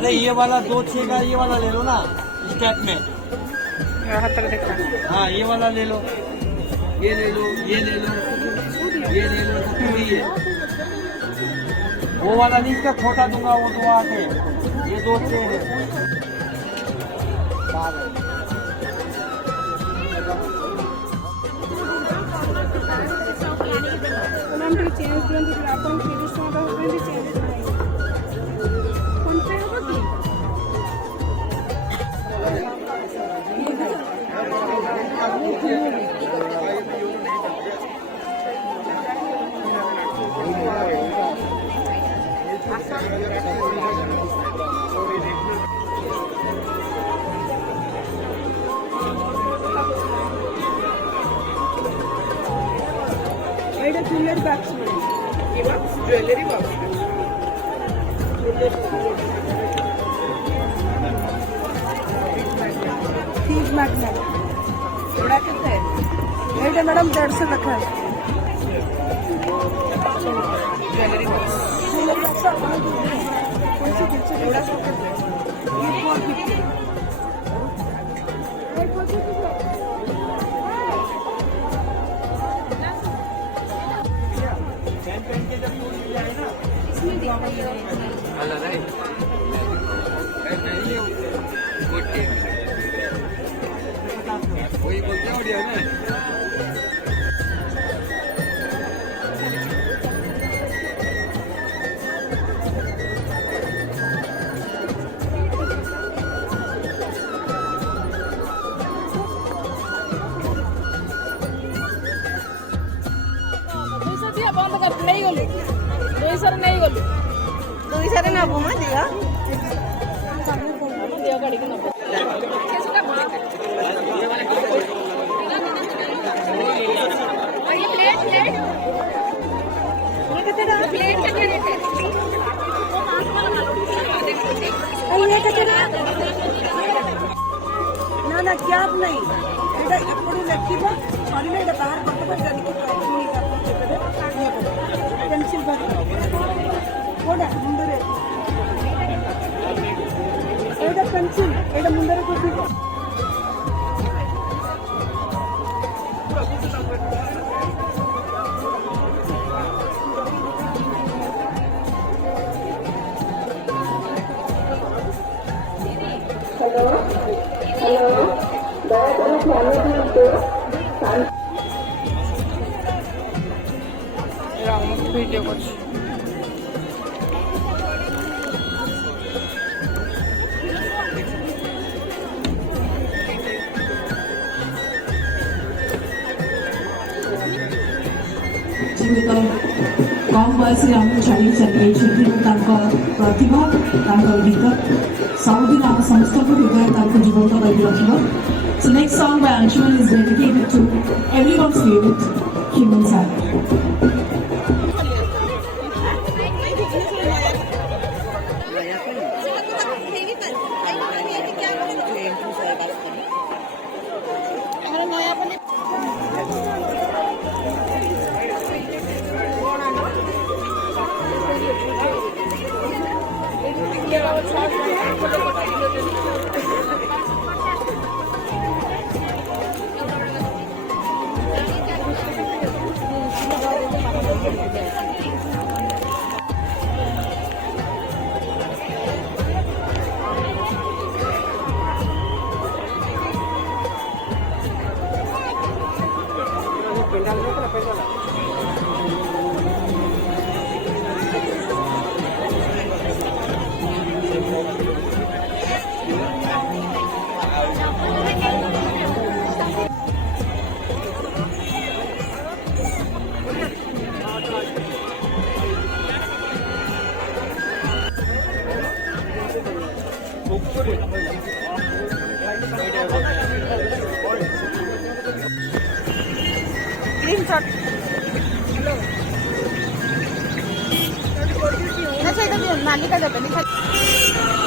अरे ये वाला 2 6 का ये वाला ले लो ना स्टेप में। हाँ ये वाला ले लो, ये ले लो, ये ले लो, ये ले लो, तो पूरी है। वो वाला नहीं, इसका छोटा दूंगा, वो 2 8 है, ये 2 6 है। ज्वेलरी बॉक्स ज्वेलरी बॉक्स ठीक मैगनेट थोड़ा कितना है ये मैडम 150 रखा है ज्वेलरी बॉक्स कौन सी कितना थोड़ा सा ये 450 वही बोलते हो ना। ଦୁଇଶହରେ ନେବୁ ମା ଦିଅ ना ना क्याप नहीं एटा इपड़ी लेखिबो सरी ना एटा बाहर करतबो जदी कि पुनी का पेंसिल पर कोडा मुंडरे एटा पेंसिल एटा मुंडरे को दिबो हेलो हेलो दयाकरी ध्यान दियंतु वीडियो कर जीवित कम बयस चली चलिए प्रतिभा गीत सबुदिन आम समस्त हृदय जीवंत कर रख। So next song by Anshuman is dedicated to everyone's favorite, Human Side. Malika ଦେବେନି ଖାଲି